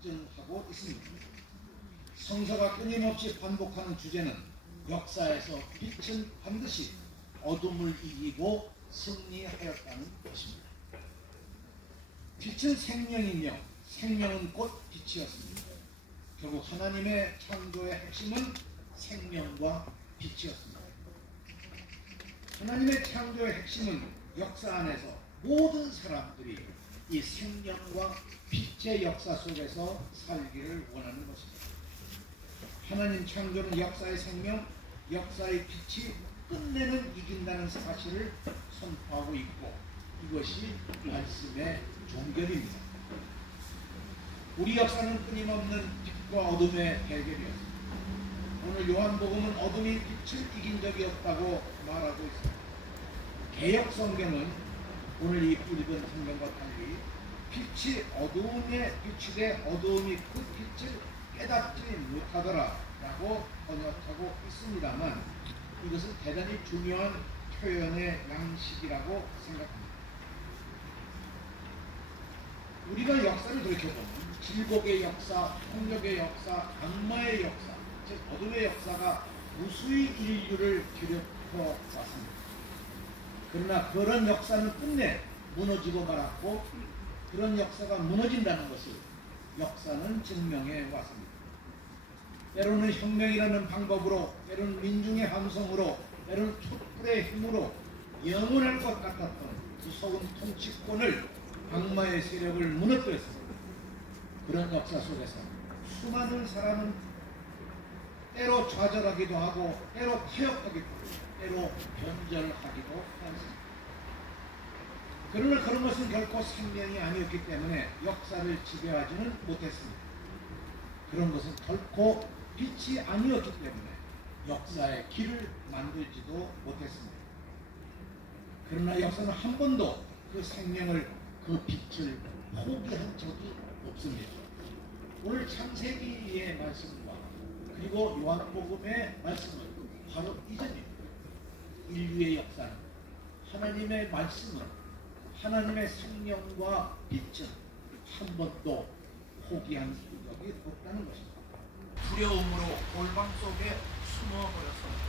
확증하고 있습니다. 성서가 끊임없이 반복하는 주제는 역사에서 빛은 반드시 어둠을 이기고 승리하였다는 것입니다. 빛은 생명이며 생명은 곧 빛이었습니다. 결국 하나님의 창조의 핵심은 생명과 빛이었습니다. 하나님의 창조의 핵심은 역사 안에서 모든 사람들이 이 생명과 빛의 역사 속에서 살기를 원하는 것입니다. 하나님 창조는 역사의 생명, 역사의 빛이 끝내는 이긴다는 사실을 선포하고 있고 이것이 말씀의 종결입니다. 우리 역사는 끊임없는 빛과 어둠의 대결이었습니다. 오늘 요한복음은 어둠이 빛을 이긴 적이 없다고 말하고 있습니다. 개역 성경은 오늘 이 읽은 성경과 달리 빛이 어두움에 비추되 어두움이 그 빛을 깨닫지 못하더라 라고 번역하고 있습니다만 이것은 대단히 중요한 표현의 양식이라고 생각합니다. 우리가 역사를 돌이켜보면 질곡의 역사, 폭력의 역사, 악마의 역사, 즉 어둠의 역사가 무수히 인류를 괴롭혀 왔습니다. 그러나 그런 역사는 끝내 무너지고 말았고 그런 역사가 무너진다는 것을 역사는 증명해 왔습니다. 때로는 혁명이라는 방법으로, 때로는 민중의 함성으로, 때로는 촛불의 힘으로 영원할 것 같았던 무서운 통치권을 악마의 세력을 무너뜨렸습니다. 그런 역사 속에서 수많은 사람은 때로 좌절하기도 하고 때로 타협하기도 하고 때로 변절하기도 하였습니다. 그러나 그런 것은 결코 생명이 아니었기 때문에 역사를 지배하지는 못했습니다. 그런 것은 결코 빛이 아니었기 때문에 역사의 길을 만들지도 못했습니다. 그러나 역사는 한 번도 그 생명을, 그 빛을 포기한 적이 없습니다. 오늘 창세기의 말씀과 그리고 요한복음의 말씀은 바로 이전입니다. 인류의 역사는 하나님의 말씀은 하나님의 생명과 빛은 한 번도 포기한 적이 없다는 것입니다. 두려움으로 골방 속에 숨어버렸습니다.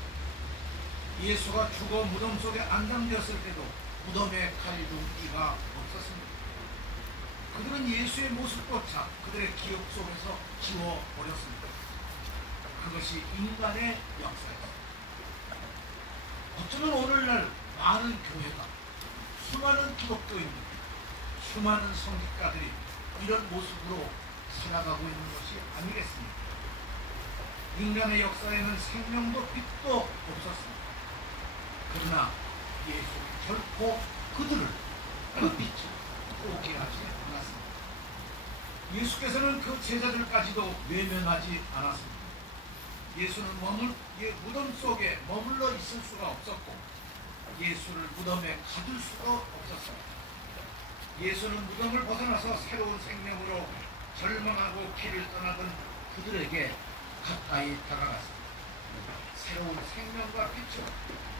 예수가 죽어 무덤 속에 안장되었을 때도 무덤에 칼lum기가 없었습니다. 그들은 예수의 모습조차 그들의 기억 속에서 지워버렸습니다. 그것이 인간의 역사였습니다. 어쩌면 오늘날 많은 교회가, 수많은 기독교인들, 수많은 성직자들이 이런 모습으로 살아가고 있는 것이 아니겠습니까? 인간의 역사에는 생명도 빛도 없었습니다. 그러나 예수는 결코 그들을, 그 빛을 포기하지 않았습니다. 예수께서는 그 제자들까지도 외면하지 않았습니다. 예수는 무덤 속에 머물러 있을 수가 없었고 예수를 무덤에 가둘 수도 없었습니다. 예수는 무덤을 벗어나서 새로운 생명으로 절망하고 길을 떠나던 그들에게 가까이 다가갔습니다. 새로운 생명과 빛으로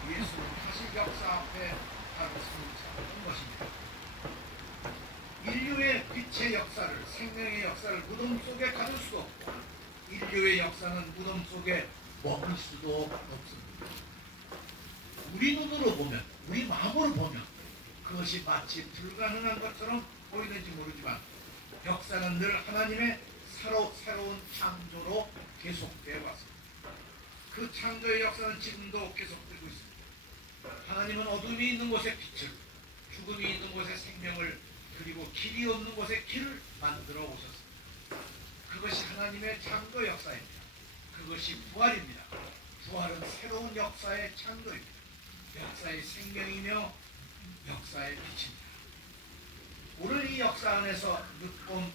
예수는 다시 역사 앞에 다루었을 것입니다. 인류의 빛의 역사를, 생명의 역사를 무덤 속에 가둘 수 없고 인류의 역사는 무덤 속에 머물 수도 없습니다. 우리 눈으로 보면, 우리 마음으로 보면 그것이 마치 불가능한 것처럼 보이는지 모르지만 역사는 늘 하나님의 새로운 창조로 계속되어 왔습니다. 그 창조의 역사는 지금도 계속되고 있습니다. 하나님은 어둠이 있는 곳에 빛을, 죽음이 있는 곳에 생명을, 그리고 길이 없는 곳에 길을 만들어 오셨습니다. 그것이 하나님의 창조 역사입니다. 그것이 부활입니다. 부활은 새로운 역사의 창조입니다. 역사의 생명이며 역사의 빛입니다. 오늘 이 역사 안에서 늑곰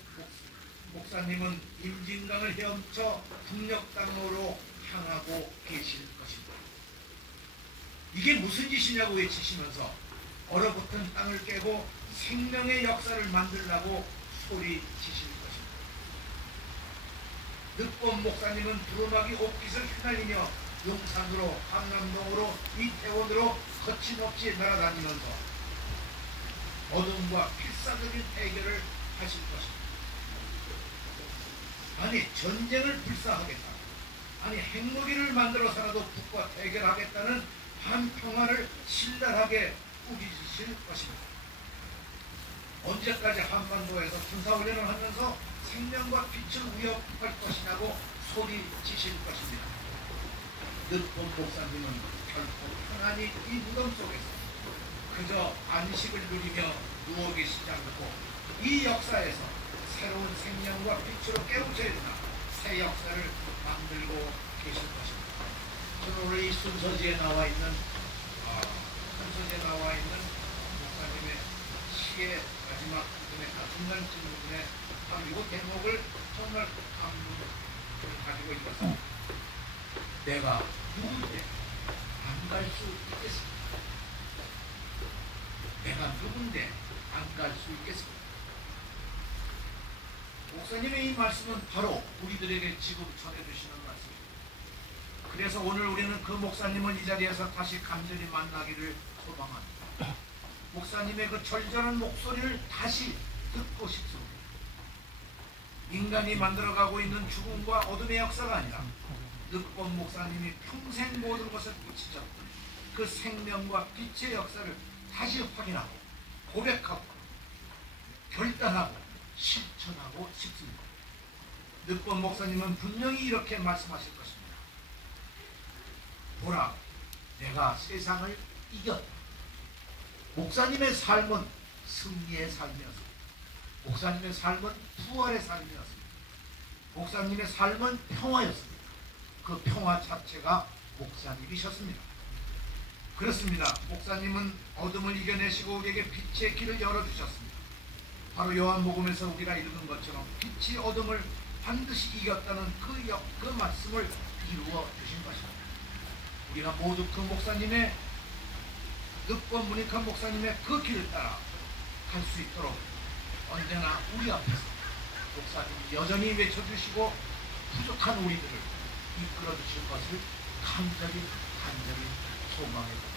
목사님은 임진강을 헤엄쳐 북녘강으로 향하고 계실 것입니다. 이게 무슨 짓이냐고 외치시면서 얼어붙은 땅을 깨고 생명의 역사를 만들라고 소리치실 것입니다. 늑곰 목사님은 두루마기 옥깃을 휘날리며 용산으로, 강남동으로, 이태원으로 거침없이 날아다니면서 어둠과 필사적인 대결을 하실 것입니다. 아니 전쟁을 불사하겠다, 아니 핵무기를 만들어서라도 북과 대결하겠다는 한평화를 신랄하게 꾸짖으실 것입니다. 언제까지 한반도에서 군사훈련을 하면서 생명과 빛을 위협할 것이냐고 소리치실 것입니다. 늑본 목사님은 결코 편안히 이 무덤 속에서 그저 안식을 누리며 누워 계시지 않고 이 역사에서 새로운 생명과 빛으로 깨우쳐야 된다, 새 역사를 만들고 계실 것입니다. 저는 오늘 이 순서지에 나와 있는 목사님의 시의 마지막 부분에 중간쯤 부분에 바로 이 대목을 정말 감동을 가지고 있어서 내가 누군데 안 갈 수 있겠습니까? 내가 누군데 안 갈 수 있겠습니까? 목사님의 이 말씀은 바로 우리들에게 지금 전해주시는 말씀입니다. 그래서 오늘 우리는 그 목사님을 이 자리에서 다시 간절히 만나기를 소망합니다. 목사님의 그 절절한 목소리를 다시 듣고 싶습니다. 인간이 만들어가고 있는 죽음과 어둠의 역사가 아니라 늑본 목사님이 평생 모든 것을 붙이셨던 그 생명과 빛의 역사를 다시 확인하고 고백하고 결단하고 실천하고 싶습니다. 늑본 목사님은 분명히 이렇게 말씀하실 것입니다. 보라, 내가 세상을 이겼다. 목사님의 삶은 승리의 삶이었습니다. 목사님의 삶은 부활의 삶이었습니다. 목사님의 삶은 평화였습니다. 그 평화 자체가 목사님이셨습니다. 그렇습니다. 목사님은 어둠을 이겨내시고 우리에게 빛의 길을 열어주셨습니다. 바로 요한복음에서 우리가 읽은 것처럼 빛이 어둠을 반드시 이겼다는 그 말씀을 이루어 주신 것입니다. 우리가 모두 그 목사님의 늑본 문익환 목사님의 그 길을 따라 갈 수 있도록 언제나 우리 앞에서 목사님이 여전히 외쳐주시고 부족한 우리들을 이끌어 주실 것을 간절히 소망해 봅니다.